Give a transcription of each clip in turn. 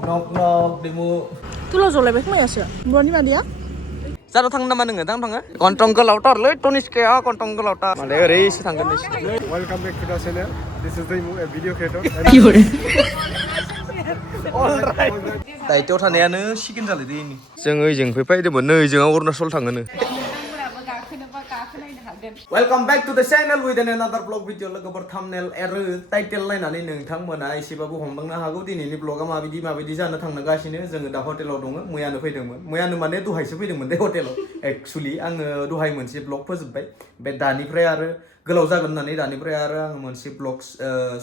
Nok demo. Tu lo jolai baik maya sih. Buat ni mana dia? Jatuh thang nama nengah thang. Kontong ke lautar le, tonis ke ya kontong ke lautar. Malah reis thang ke nis. Welcome back to the channel. This is the video creator. Alright. Tại chỗ thằng này nó chicken ra lại đi. Giờ người dừng phải phải để một nơi dừng ở nó sol thằng nữa. Welcome back to the channel with another vlog video logo thumbnail error title line ani नोंथांमोना एसेबाबो हमदांनो हागौ दिनैनि ब्लगा माबायदि जानो थांगासिनो जोङो दा हटेलाव दङ मैयानो फैदोंमोन मैयानो माने दहायसो फैदोंमोन दे हटेलाव एक्चुअली आङो दहाय मोनसे ब्लग फोजोबबाय बे दानिफ्राय आरो गोलाव जागोन होननानै दानिफ्राय आरो आङो मोनसे ब्लग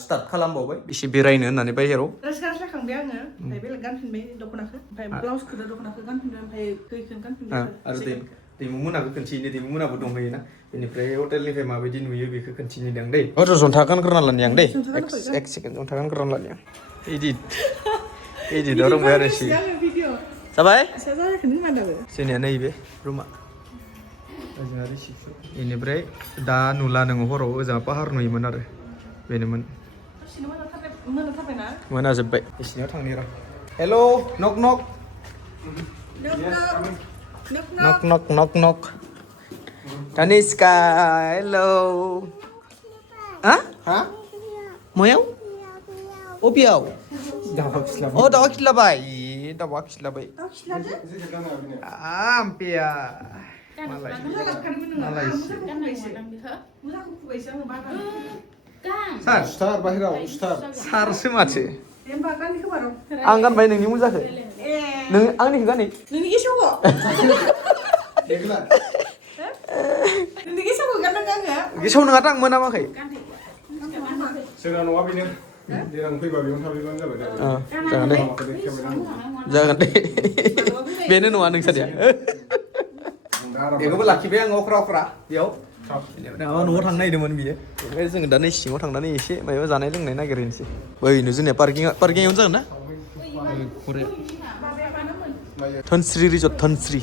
स्टार्ट खालामबावबाय एसे बेरायनो होननानै बाहेराव रायखांबाय आङो ओमफ्राय बेलेग गानफिनबाय दख'नाखौ ओमफ्राय ब्लाउसखौ दख'नाखौ गानफिनबाय ओमफ्राय गैखौ गानफिनबाय आरो दैमुमोनाबो खोन्थिनो दैमुमोनाबो दंहैयोना बेनिफ्राय हटेलनिफ्राय माबायदि नुयो बेखौ खोन्थिनो दै हर जन्था गानग्रोना लानि आं दै एक सेकेन्ड जन्था गानग्रोना लानि आं एडिट रोंबाय आरो एसे जाबाय जोंनिया नैबे रुमा ओजोंहा रिसिपसन बेनिफ्राय दा नुला नोङो हराव ओजोंहा पाहार नुयोमोन आरो बेनोमोन मोनाजोब्बाय बिसिनियाव थांनि र' हेल' नक नक Knock. Taniska, hello. Hah? Moyau? Oh biau. Oh dah kislah bayi, dah wak kislah bayi. Ampia. Malaysia. Star bahira, star. Sar semace. Anggan bayi neng ni muza ke? Neng angin kan ni? Neng ni isu kok? Neng isu kok kan enggak? Gisau neng atang mana makai? Sekarang nawab ini, dia orang pribadi orang habis banyak Jangan deh. Bene nuan neng saja. Dia kau laki be yang okra, yo. Nah, nuan thang này demen biye. Bây giờ người đàn ấy xíu thằng đàn ấy xí, mày bây giờ này lưng này nagerin sih. Bây giờ nó parking yang mana? Korea. Thonsri Resort, Thonsri.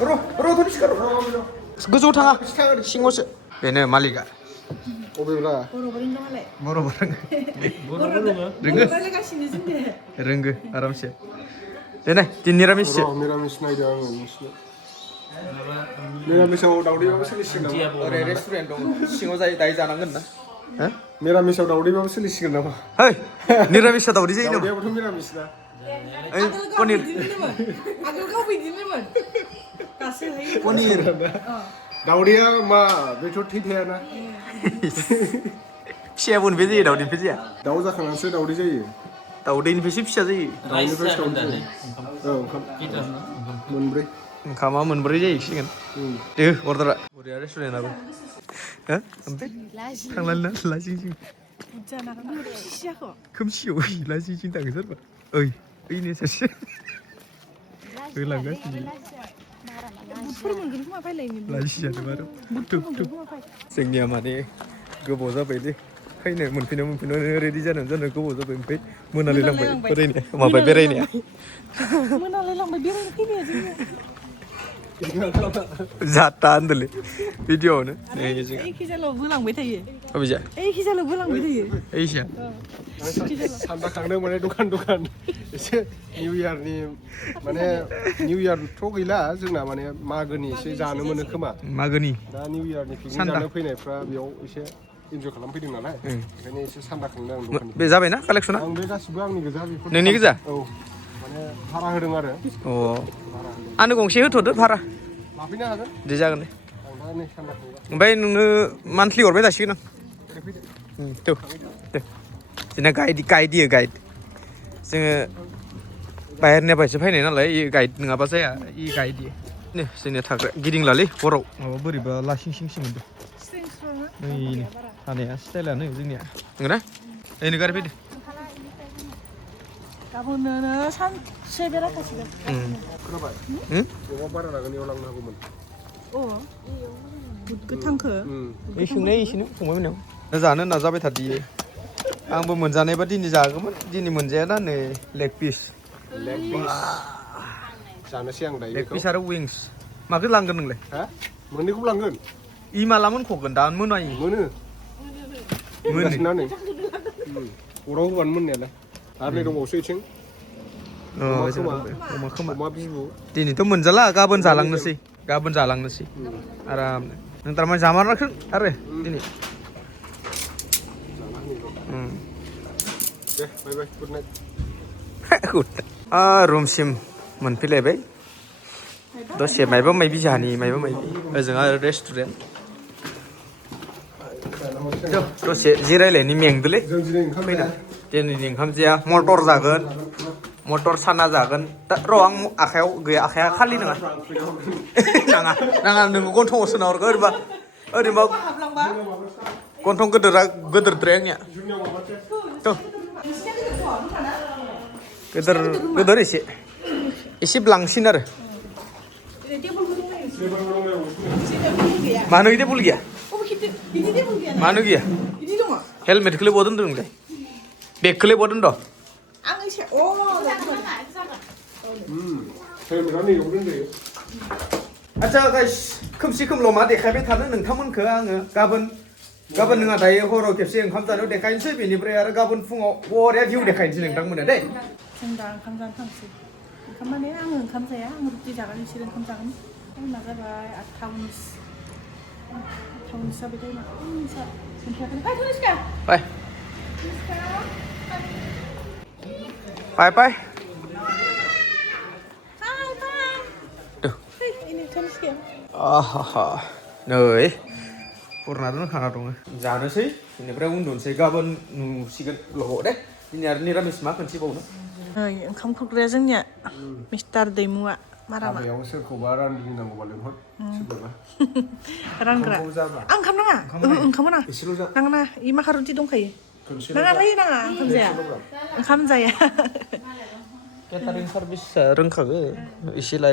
Ro tulis karo. Gojo thanga, singos. Bene malika. Obra. Moro bareng. Rengge, aram sih. Dene, tiniramis sih. Miramis naik dia angin. Miramis yang Daudi apa sih listing nama? Ada restoran dong. Singos aja dari sana kan? Hah? Miramis yang Daudi apa sih listing nama? Hei, niramis siapa Daudi sih ini? Dia betul Miramis dah. Ponir. Aku kau begini man. Kasih lagi. Ponir. Daudi mah betul tidak na. Siapa pun bezi Daudi bezi ya? Daudi kan answer Daudi je. Daudi ini bezi siapa sih? Daudi first Daudi. Oh, Munbri. Kamu menberi aja sih kan? Deh, order. Order restoran apa? Hah? Sampai? Kang Lana, lasi sih. Jangan aku udah sih kok. Kemsi, lasi sih tak kesar pak. Ini saja. Langgar sih. Lasi ada baru. Tuh. Sengnya mana? Gobo sampai deh. Kayaknya mungkin ready jalan gobo sampai menali lambai. Berai ni, apa berai ni? Menali lambai berai ni aja. Jatan dulu video ni. Kita lo pulang betul. Apa je? Kita lo pulang betul. Aisyah. Sampai kang mana dukan. New Year ni, mana New Year gila, जोंना माने मागोनि एसे जानो मोनो खोमा. मागोनि. दा New Year नि पिकनिक जानो फैनायफ्रा बेयाव एसे इन्जय खालामफैदों नालाय. ओंखायनो एसे सान्दा खांदों आं दखाननि. बे जाबायना कालेक्सना? आं बे गासिबो आंनि गोजा बेफोर. नोंनि गोजा? औ. माने भारा होदों आरो. अ. आंनो गंसे होथ'दो भारा. लाफैनो हागोन? दे जागोन दे. आं दा नै सान्दा खांबाय. ओमफ्राय नोंनो मान्थलि हरबाय जासिगोन आं. दे. जोंना गाइड जोङो बाहेरनिफ्रायसो फैनाय नालाय गाइड नङाबा जाया इ गाइड नै जोंनिया थाग्रा गिदिंलालै हराव माबा बोरैबा लासिं सिं मोनदों नै थानाया स्टाइलानो जोंनिया नंगौना ओइनो गारि फैदो गाबोननो सानसे बेरायखासिगोन खोनाबाय अमा बारा लागोन इयाव लांनो हागौमोन गोथांखो ओइ सोंनाय इसोनो फंबाय मोननाव जानो नाजाबाय थादियो आंबो मोनजानायबा दिनै जागौमोन दिनै मोनजायाना नै लेग पिस जानोसै आं दायो लेग पिस आरो विंस माखौ लांगोन नोंलाय हा मोननैखौबो लांगोन इ माला मोनखगोन दा मोनायो मोनो मोनो नै अराव होबानो मोननायालाय आरो नै दंबावोसो इथिं अमा खोमा अमा बिबु दिनैथ' मोनजाला गाबोन जालांनोसै आरामनो नों थारमाने जामाराखै आरो दिनै दे बाय बाय गुड नाइट रुमसिम मोनफैलायबाय दसे मायबा मायबि जानि मायबा मायबि ओजों आरो रेस्टुरेन्ट दसे जिरायलायनि मेंदोलै जों दिनै ओंखाम जाया दिनैनि ओंखाम जाया मटर जागोन मटर साना जागोन दा र' आं आखायाव गैया आखाया खालि नङा नाङा नोङो गन्थङाव सोना हरगोन ओरैबा हाबलांबा गन्थं गोदोरद्राय आंनिया गोदोर एसे ब्लांसिन आरो मानो टेबोल गैया मानो गैया हेलमेटखौलाय बहा दोनदों नोंलाय बेगखौलाय बहा दोनदों आच्छा गाइस खोमसि खोमलाव मा देखायबाय थानो नोंथांमोनखो आङो गाबोन नोंहा दायो हराव खेबसे ओंखाम जानायाव देखायनोसै बेनिफ्राय आरो गाबोन फुङाव बरिया भिउ देखायनोसै नोंथांमोननो दे जों दा ओंखाम जानो थांसै ओंखाम माने आङो ओंखाम जाया आं रुटि जागोन बिसोर ओंखाम जागोन टाइमा जाबाय 8:19 जाबाय टाइमा बाय नै फुरना दोनखाना दङ जानोसै बेनिफ्राय उन्दुनोसै गाबोन नुसिगोन ब्लगाव दे दिनै आरो निरामिस मा खनसेबावनो ओंखाम खुरग्राया जोंनिया मिस्टार दैमुआ मारामा हाबायाव सोरखौबा राननो नांगौबा लेंहर सोरखौबा रानग्रा आं ओंखाम नाङा ओंखाम नाङा एसेल' जा नाङा इ माखा रुटि दंखायो नाङालै नाङा ओंखाम जाया केटारिं सार्भिसआ रोंखागो एसेला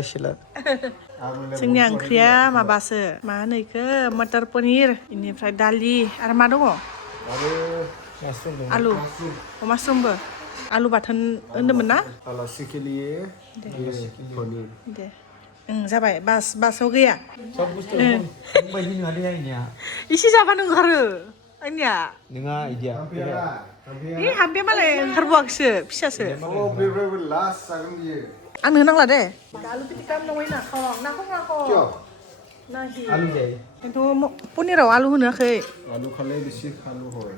जोंनिया ओंख्रिया माबासो मा होनो इखो मटर पनिर बेनिफ्राय दालि आरो मा दङ आलु मासरुमबो आलु बाथोन होनदोंमोन ना आलासि केलिए पनिर दे जाबाय बासाव गैया सब बुस्थु बायदि नङा दे आंनिया इसे जाबानो ओंखारो आंनिया नोङा इदिया हाबे मालाय ओंखारबावाखैसो फिसासो लास्ट जागोन बियो आंनो होनांला दे आलु पिटिका नङै नाखौ आलु जायो खिन्थु पनिराव आलु होनो होआखै आलु खालाय बेसे आलु हय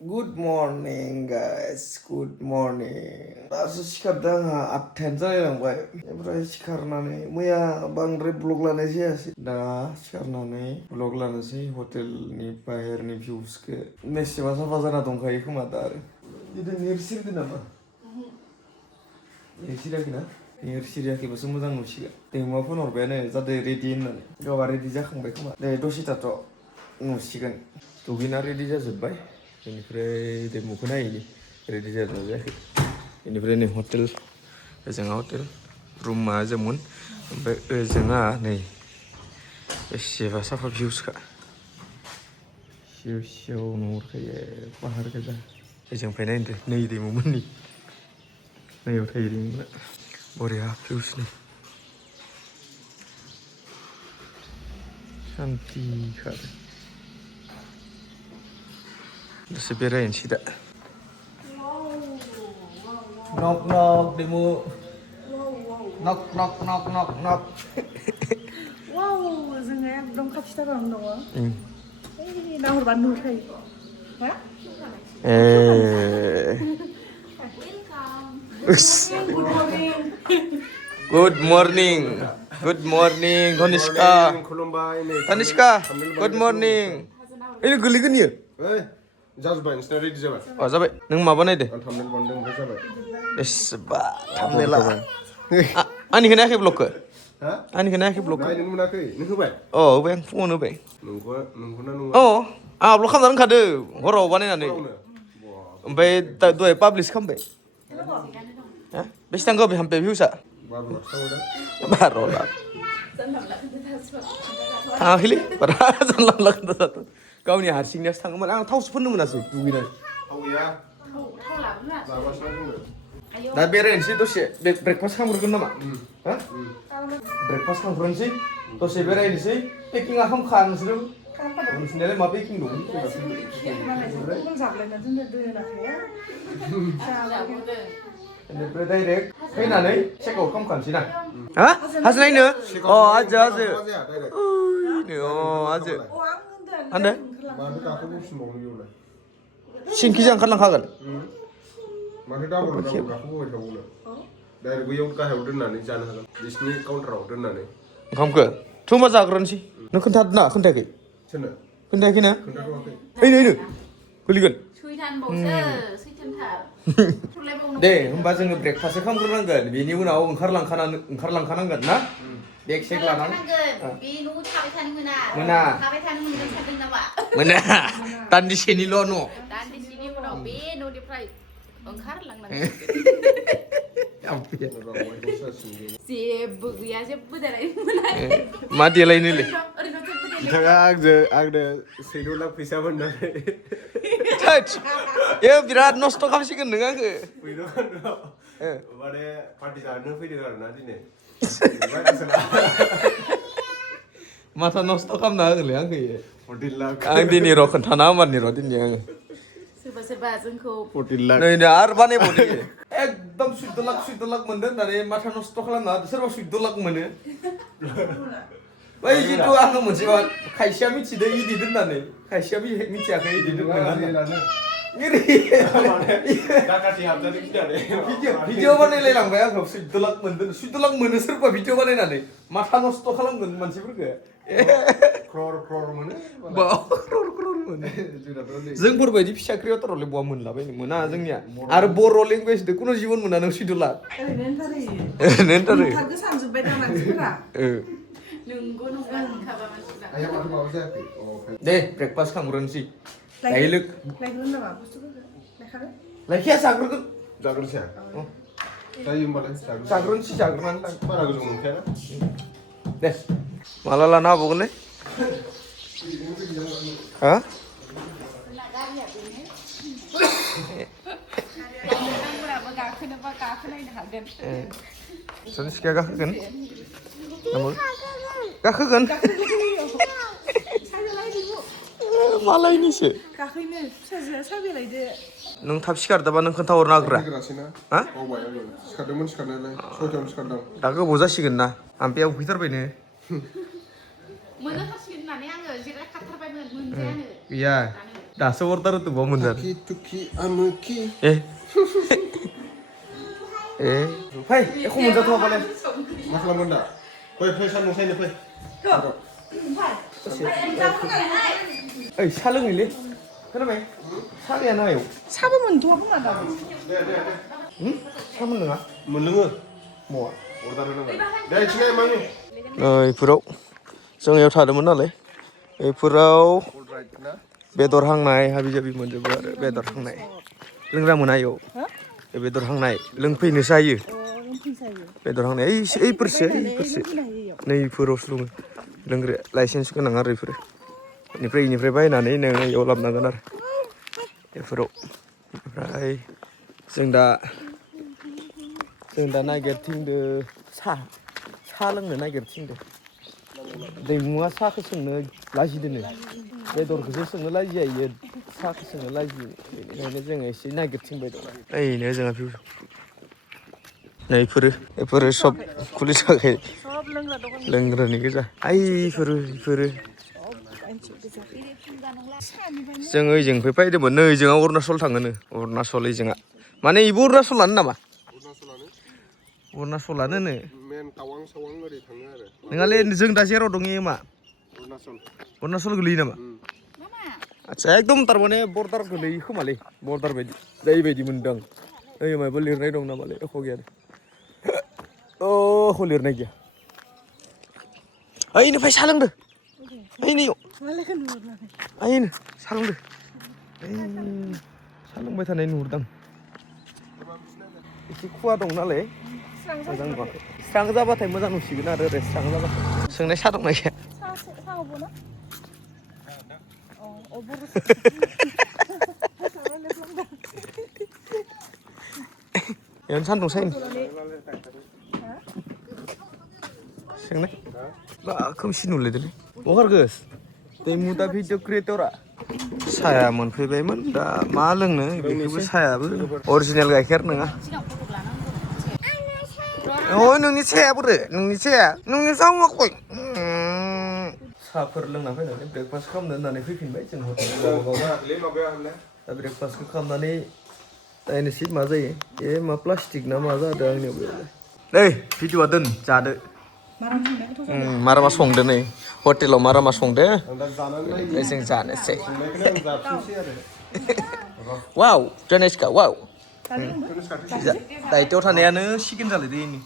good morning guys good morning दासो सिखारदों आंहा 8:10 जालायलांबाय ओमफ्राय सिखारनानै मैया बांद्राय ब्लग लानाय जायासै दा सिखारनानै ब्लग लानोसै हटेलनि बाहेरनि भिउसखौ मेसेबा साफा जाना दंखायो खोमा दा आरो बिदिनो नेरसिरदो नामा नेरसिराखैना नेरसिरियाखैबासो मोजां नुसिगोन दैमुआ फन हरबायानो जादो रेडि होननानै गावहा रेडि जाखांबाय खोमा दे दसे थाथ' नुसिगोन दुगैना रेडि जाजोब्बाय बेनिफ्राय दैमुखौ नायैनि रेडि जादों जायाखै बेनिफ्राय नै हटेल ओजोंहा हटेल रुमा ओजोंमोन ओमफ्राय ओजोंहा नै बेसेबा साफा भिउसखा सिव नुहुरखायो पाहार गोजा ओजोंनिफ्राय नायदो नै दैमुमोननि नैयाव थायो दैमुआ बरिया भिउसनि शान्तिखा दसे बेरायनोसै दा नक दैमु नक वाव जोङो एकदम खाथिथारावनो दङ नाहरबानो नुहुरखायो हा गुड मर्निं धनिष्का खुलुमबाय गुड मर्निं ओइ गोलैगोन इयो जाजोब्बाय नोंसिना रेडि जाबाय जाबाय नों माबा नायदो आं थांनानै बान्दों ओमफ्राय जाबाय एसेबा थांनायला आंनिखौ नायाखै ब्लगखौ आंनिखौ नायाखै ब्लगखौ नायनो मोनाखै नों होबाय होबाय आं फुङावनो होबाय नंगौना नङा आं आपलड खालामना दोनखादो हराव बानायनानै ओमफ्राय दहाय पाब्लिस खालामबाय बेसे थांगौ बे भिउसा 12 लाख थाङाखैलै बारा जानला मोनला खोन्थाजाथ' गावनि हारसिंनियासो थाङोमोन आं थावसो फोननो मोनासै दुगैनानै दा बेरायनोसै दसे ब्रेकफास्ट खालामग्रोगोन नामा ब्रेकफास्ट खालामग्रोनोसै दसे बेरायनोसै पेकिंआ खालामखा नोंसोरो नोंसिनालाय मा बेकिं दं मालाय जाबलायना दोनाखै बेनिफ्राय डाइरेक्ट फैनानै चेक आउट खालामखानोसै ना हा हाजो नायनो अ हाजो हाजो अ हाजो आन्दा मानो गाखोबोफिनबावनो बेयावलाय सिंखिजा ओंखारलांखागोन माथो दाबल गाखोबोबाय थाबावनो डाइरेक्ट बैयाव गाहायाव दोननानै जानो हागोन बिसिनि काउन्टाराव दोननानै ओंखामखौ थ' होमबा जाग्रोनोसै नों खोन्थादों ना खोन्थायाखै सोरनो खोन्थायाखै ना खोन्थाथ'वाखै ओइनो गोलैगोन सैथानबावसो दे होमबा जोङो ब्रेकफास्ट खालामग्रोनांगोन बेनि उनाव ओंखारलांखानांगोन ना बेग सेग लानानै बे न'आव थाबाय थानो मोना मोना थाबाय थानो मोनगोन सानदों नामा मोना दान्दिसेनिल' न' दान्दिसेनि उनाव बे न'निफ्राय ओंखारलांनांगोन जेबो गैया जेबो देलाय मोना मा देलायनोलै ओरैनो जेबो देलाय बिथाङा आंनो 1 लाख फैसा मोननानै ए बिराद नस्थ' खालामसिगोन नों आंखो माने पार्टि जानो फैदों आरोना दिनै माथा नस्थ' खालामना होगोनलै आंखो 14 लाख आं दिनै र' खोन्थाना होमारनि र' दिनै आङो सोरबा जोंखौ 14 लाख नै आरो बानायबावदो एकदम 14 लाख मोनदों होननानै माथा नस्थ' खालामना सोरबा 14 लाख मोनो बै जिथु आङो मोनसे खायसेया मिथिदो इदिट होननानै खायसेया मिथियाखै इदिट होननानै भिडिअ बानायलायलांबाय आंखौ 14 लाख मोनदों 14 लाख मोनो सोरबा भिडिअ बानायनानै माथा नस्थ' खालामगोन मानसिफोरखौ क्रर मोनो जोंफोरबायदि फिसा क्रिएटरले बहा मोनलाबायनो मोना जोंनिया आरो बर' लेंगुवेजदो कुनु जिबन मोना नों 14 लाख ओरैनो सानजोब्बाय दा मानसिफोरा नंगौ नंगा होनखाबा मानसिफ्रा आया माथो माबा जायाखै दे ब्रेकफास्ट खालामग्रोनोसै लायग्रोन नामा बुस्थुफोरखौ लायखागोन लायखिया जाग्रोगोन जाग्रोनोसै जायो होमबालाय जाग्रोनोसै जाग्रोनानै लां बारा गोजौ मोनखायाना दे माला लाना हाबावगोनलै हा नोंथांमोनाबो गाखोनोबा गाखोनायनो हागोन सनस्किया गाखोगोन गाखोगोन मालायनिसो गाखैनो फिसाजोआ साबि लायदो नों थाब सिखारदोंबा नों खोन्थाहरनो हाग्रा फैग्रासैना हा बावबाय आङो सिखारदोंमोन सिखारनायालाय 6थायावनो सिखारदों दा गोबाव जासिगोन ना आमफाया उखैथारबायनो मोनजाथारसिगोन होननानै आङो जिरायखाथारबायमोन मोनजायानो गैया दासो अर्डार होदोंबा मोनजानो तुखि आमुखि ए फै एख' मोनजाथ'वाबालाय मा खालामगोन दा फै सान्दुं सायनो फै ओइ सा लोङैलै खोनाबाय सा गैया नायाव साबो मोनथ'वा खोमा दाबो सा मोनलोङा मोनलोङो मवा अर्डार होनांगोन दे खिनाय मानि बेफोराव जों इयाव थादोंमोन नालाय बेफोराव बेदर हांनाय हाबि जाबि मोनजोबो आरो बेदर हांनाय लोंग्रा मोना इयाव बेदर हांनाय लोंफैनोसो हायो बेदर हांनाय ओइफोरसो नैफोरावसो दङ लोंग्राया लाइसेन्स गोनां आरो बेफोरो बेनिफ्राय बायनानै नोङो इयाव लाबोनांगोन आरो बेफोराव ओमफ्राय जों दा नागिरथिंदो सा लोंनो नागिरथिंदो दैमुआ साखौ सोंनो लाजिदोनो बेदरखौसो सोंनो लाजिया इयो साखौ सोंनो लाजियो बेनिखायनो जोङो एसे नागिरथिंबाय दं ओइनो जोंहा बेफोरो सब खुलिथ'वाखै सब लोंग्रा दखान लोंग्रानि गोजा इफोरो जों ओइजोंनिफ्राय फैदोंमोन नै ओइजोंहा अरुणाचल थाङोनो अरुणाचल ओइजोंहा माने इबो अरुणाचलानो नामा अरुणाचलानो नो मेन टावां सावां ओरै थाङो आरो नोंहालै जों दा जेराव दङ इयो मा अरुणाचल गोलैयो नामा आदसा एकदम थारमाने बर्डार गोलैयो खोमालै बर्डार बायदि जायबायदि मोनदों ओइ माबा लिरनाय दं नामालै एख' गैया एख' लिरनाय गैया ओइनिफ्राय सा लोंदो ओइनियाव ओइनो सा लोंदो सा लोंबाय थानाय नुहुरदां एसे खुवा दं नालाय मोजां नुवाखै स्रां जाबाथाय मोजां नुसिगोन आरो ओरै स्रां जाबाथाय सोंनाय सा दंना गैया यावनो सान्दुं सायनो सोंनाय बा खोमसि नुलायदोंलै बहा खारखोस दैमुदा भिडिअ क्रिएटरा साया मोनफैबायमोन दा मा लोंनो बेखौबो सायाबो अरिजिनेल गाइखेर नङा अ नोंनि साया बोरो नोंनि साया नोंनि जावाखै साफोर लोंना फैनानै ब्रेकफास्ट खालामनो होननानै फैफिनबाय जों हटेलाव दा ब्रेकफास्टखौ खालामनानै नायनोसै मा जायो ए मा प्लास्टिक ना मा जादों आंनियाव बेयावलाय भिडिअआ दोन जादो मारामा संदो नै हटेलाव मारामा संदो जों जानोसै वाव जनेस्का वाव दायथ'आव थानायानो चिकेन जालायदो इनि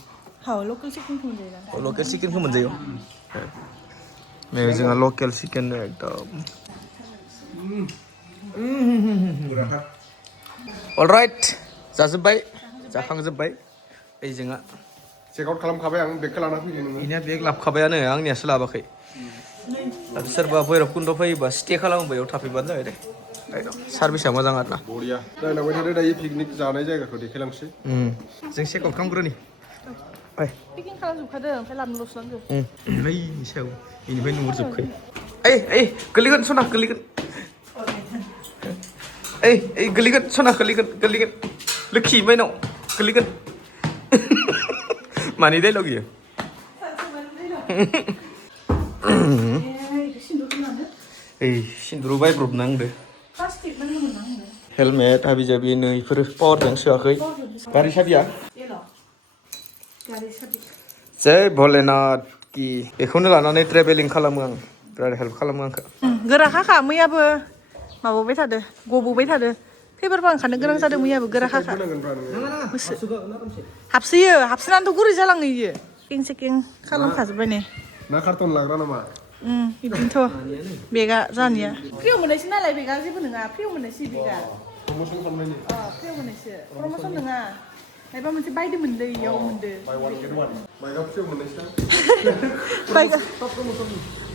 लकेल चिकेनखौ मोनजायो लकेल चिकेनखौ मोनजायो नै जोंहा लकेल चिकेन एकदम अलराइट जाजोब्बाय जाखांजोब्बाय ओइ जोंहा चेकआउट खालामखाबाय आं बेगखौ लाना फैदो नोङो इनिया बेग लाबखाबायानो आंनियासो लाबाखै आरो सोरबा भैरब कुन्द' फैयोबा स्टे खालामो बेयाव थाफैबानो जाबाय दे सार्भिसा मोजां आरो ना बरिया नायलांबाय थादो दायो पिकनिक जानाय जायगाखौ देखायलांसै जों चेकआउट खालामग्रोनि फाय पिकिं खालामजोबखादों ओमफ्राय लाबोनोल'सो नांगौ नै सायाव बेनिफ्राय नुहुरजोबखै ओइ गोलैगोन सना गोलैगोन ओइ गोलैगोन सना गोलैगोन लोखि माइनाव गोलैगोन मानि डायलग इयो ओइ सिन्दुर बायब्रबना आंदो हेलमेट हाबि जाबि नै इफोरो पावारजों सोआखै गारि साबिया जय भलेनाथ कि बेखौनो लानानै ट्रेभेलिं खालामो आं बिराद हेल्प खालामो आंखौ गोराखाखा मैयाबो माबाबाय थादो गबोबाय थादो फैबारबा ओंखारनो गोनां जादों मैयाबो गोराखाखा हाबसोयो हाबसोनानैथ' गुरै जालाङो इयो कें सेकें खालामखाजोब्बाय ने ना कार्टन लाग्रा नामा बिदिनोथ' बेगा जानिया फ्रियाव मोननायसो नालाय बेगा जेबो नङा फ्रियाव मोननायसो बेगा प्रम'सन खालामनायनि फ्रियाव मोननायसो प्रम'सन नङा मायबा मोनसे बायदो मोनदो इयाव मोनदो बाइकआ फ्रियाव मोननायसो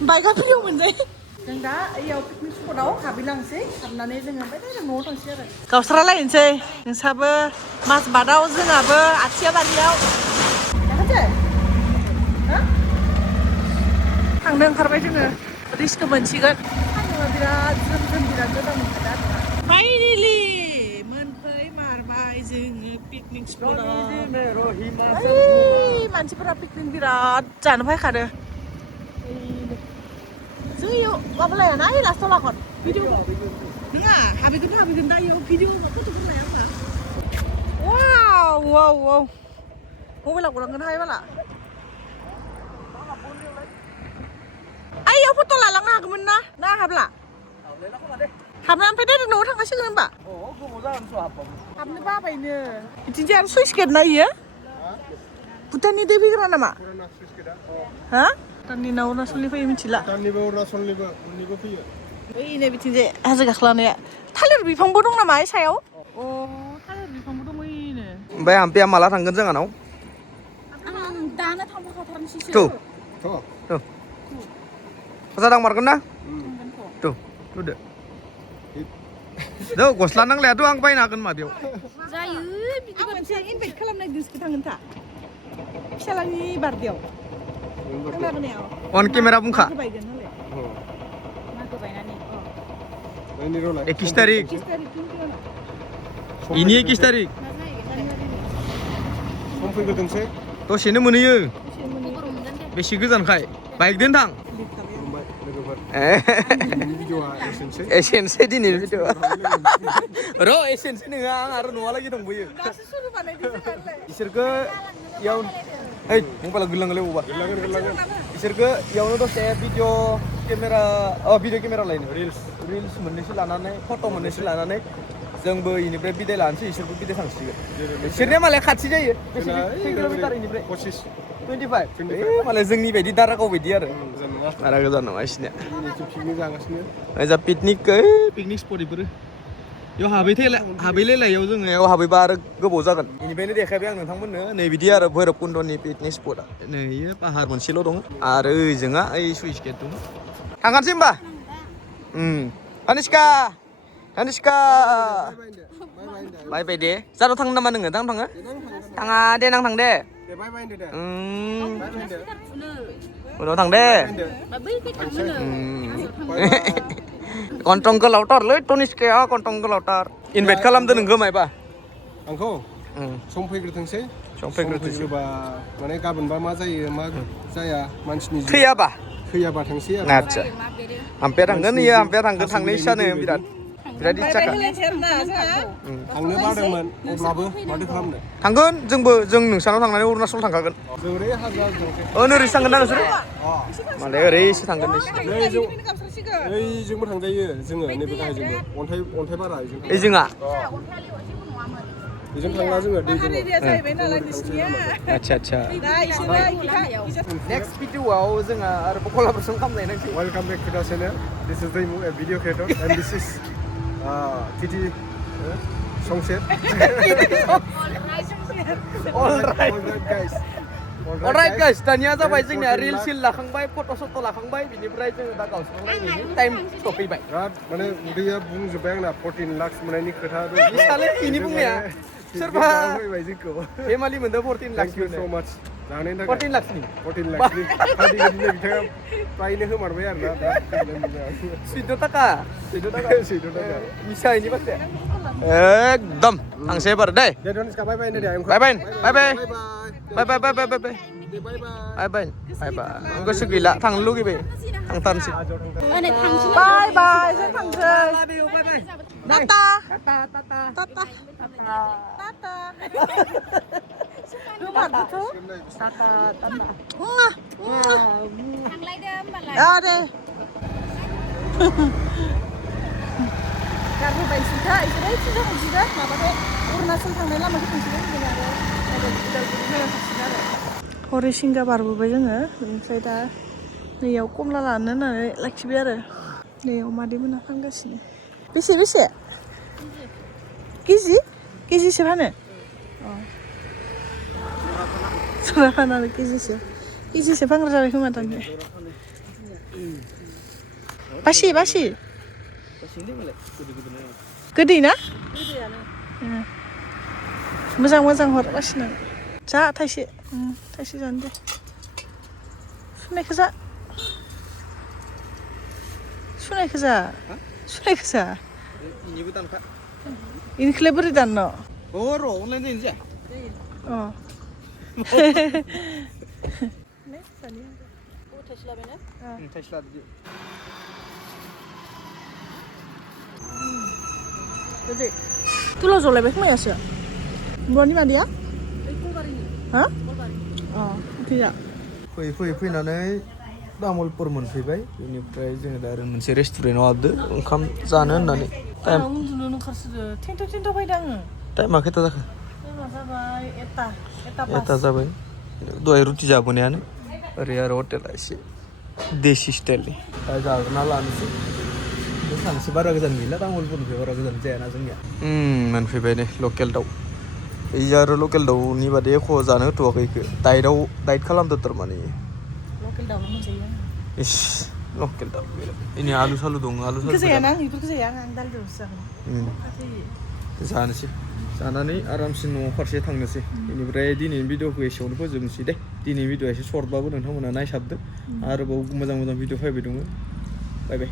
बाइकआ फ्रियाव मोनजायो जों दा इयाव पिकनिक स्पटआव हाबैलांसै हाबनानै जोङो ओमफ्राय डाइरेक्ट न'आव थांसै आरो गावस्रालायनोसै नोंसाबो माजबादाव जोंहाबो आथियाबारियाव जाखासै थांनो ओंखारबाय जोङो रिस्कखौ मोनसिगोन सान्दुङा बिराद जोम बिराद मोजां मोनगोन आरो फाइनेलि मोनफै मारबाय जोङो पिकनिक स्पटआव मानसिफोरा पिकनिक बिराद जानो फैखादो जों इयाव माबा लायाना ओइ लास्टआव लागोन भिडिअ नङा हाबैगोन दा इयाव भिडिअ फट'फोर लाया होनबा वाव मबाइलाव गलांगोन हाय बाला आइयाव फट' लालांनो हागौमोन ना हाबला हाबना ओमफ्राय डाइरेक्ट न'आव थांखासिगोन होनबा हाबनो बाबायनो बिदिनो आरो सुइस गेट ना इयो भुटाननि दै फैग्रा नामा हा भुटाननि ना अरुणाचलनि फैयो मिथिला भुटाननिबो अरुणाचलनिबो मोननैबो फैयो ओइनै बिथिंजाय हाजो गाखोलांनाया थालिर बिफांबो दं नामा ओइ सायाव थालिर बिफांबो दं ओइनो ओमफ्राय आमफाया माला थांगोन जोंहानाव दानो थांफाखाथारनोसैसो जादां मारगोन ना नुदो गस्ला नांलायाथ' आं बायनो हागोन माबायाव जायो बिदि मोनसे इनभाइट खालामनाय दिसखौ थांगोन था फिसालानि बार्थडेआव थांनो हागोन अन केमेरा बुंखा बायगोन नालाय मागो बायनानै 21 तारिख इनि 21 तारिख सम फैग्रोथोंसै दसेनो मोनहैयो बेसे गोजानखाय बाइकजों थां एसेनोसै दिनैनि भिडिअ'आ र' एसेनोसै नङा आं आरो न'आलागि दंबोयो इसोरखौ इयाव ओइ मबाइला गोलांगोलै बबा इसोरखौ इयावनो दसे भिडिअ केमेरा लायनो रिल्स मोननैसो लानानै फट' मोननैसो लानानै जोंबो इनिफ्राय बिदाय लानोसै इसोरबो बिदाय थांसिगोन इसोरनिया मालाय खाथि जायो खै किल'मिटार इनिफ्राय 25 मालाय जोंनि बायदि दारागाव बायदि आरो बारा गोजान नङा इसनिया पिकनिक जागासिनो जा पिकनिक स्पट इफोरो बेयाव हाबैलायलाय इयाव जोङो इयाव हाबैबा आरो गोबाव जागोन बेनिफ्रायनो देखायबाय आं नोंथांमोननो नै बिदि आरो भैरब कुन्द'नि पिकनिक स्पटआ नै इयो पाहार मोनसेल' दङ आरो ओजोंहा ओइ सुइस गेट दङ थांगानोसै होमबा कानिष्का बाय बाय दे जाराव थाङो नामा नोङो थाङो थाङा दे नां थां दे दे बाय बाय होनदो दे बाय बाय होनदो उनाव थां दे कन्ट्रं गोलावथारलै टनिस्काया कन्ट्रं गोलावथार इनभाइट खालामदो नोंखौ मायबा आंखौ सम फैग्रोथोंसै सम फैग्रोथोंसै माने गाबोनबा मा जायो मा जाया मानसिनि थैयाबा थांसै आरो आदसा आमपेया थांगोन इयो आमपेया थांगोन थांनो इस्सानो बिराद इच्छाखा थांनो बादोंमोन अब्लाबो माथो खालामनो थांगोन जों नोंसानाव थांनानै अरुणाचल थांखागोन जों ओरै हाजार ओरैसो थांगोन ना नोंसोरो मालाय ओरैसो थांगोन ओइजोंबो थांजायो जोङो नैबे गाहायजोंबो अन्थाइ बारा जोंहा बेजों थांला जोङो दै दङ आदसा नेक्स्ट भिडिअआव जोंहा आरोबाव कलाबरेसन खालामनायनोसै welcome back to the channel this is Daimu a video creator and this is Titi संसेट अलराइट गाइस दानिया जाबाय जोंनिया रिल सिल लाखांबाय फट' सट' लाखांबाय बिनिफ्राय जोङो दा गावस्रांलायनायनि टाइम सफैबाय बिराद माने उदैया बुंजोब्बाय आंना 14 लाख मोननायनि खोथा साले बिनि बुंनाया सोरबा फैबाय जोंखौ फेमालि मोनदों 14 लाख सो माच जानायनि थाखाय 14 लाखनि 14 लाखनि बायदि बिथाङा फ्रायनो होमारबाय आरोना सैद' थाखा मिसायनि बाथ्राया एकदम थांसै एबार दे दे दनिस्का बाय बाय होनदो दे बाय गोसो गैला थांनो लुगैबाय थांथारनोसै बाय बाय जों थांसै टाटा दे गारबोबाय सिधा इसोरो सिधा माबाखौ अरुणाचल थांनाय लामाखौ थांसिगोन आरो हरिसिंगा बारबोबाय जोङो बेनिफ्राय दा नैयाव कमला लानो होननानै लाखिबाय आरो नैयाव मादै मोना फानगासिनो बेसे केजिसे फानो जरा फाना आरो केजिसे फानग्रा जाबाय खोमा दानिया बासि गोदै ना मोजां हर बासिना जा थाइसे जानो दे सुनायखौ जा इनिखौलाय बोरै दाननो र' अनलाइन जायो जाया तुला जलायबाय खोमायासो बर'नि मादैया हा गैया फैनानै तामुलपुर मोनफैबाय बेनिफ्राय जोङो दा आरो मोनसे रेस्टुरेन्टआव हाबदो ओंखाम जानो होननानै उन्दुनो ओंखारसोदो टेन्ट फैदों आङो टाइमा खैथा जाखो जाबाय एथा जाबाय दहाय रुटि जाबोनायानो ओरै आरो हटेला एसे देसि स्टाइलनि दा जाग्रोना लानोसै सानसे बारा गोजान गैला तामुलपुरनिफ्राय बारा गोजान जायाना जोंनिया मोनफैबाय दे लकेल दाउ इजा आरो लकेल दाउनि बादै एख' जानो होथ'वाखै इखो डाइट खालामदो थारमाने लकेल दाउल' मोनजायो इस लकेल दाउ इनि आलु सालु दं आं बेफोरखौ जाया आं दालिजोंसो जागोन जानोसै जानानै आरामसे न' फारसे थांनोसै बेनिफ्राय दिनैनि भिडिअखौ एसेयावनो फोजोबनोसै दे दिनैनि भिडिअआ एसे सर्टबाबो नोंथांमोना नायसाबदो आरोबाव मोजां भिडिअ फैबाय दङ बाय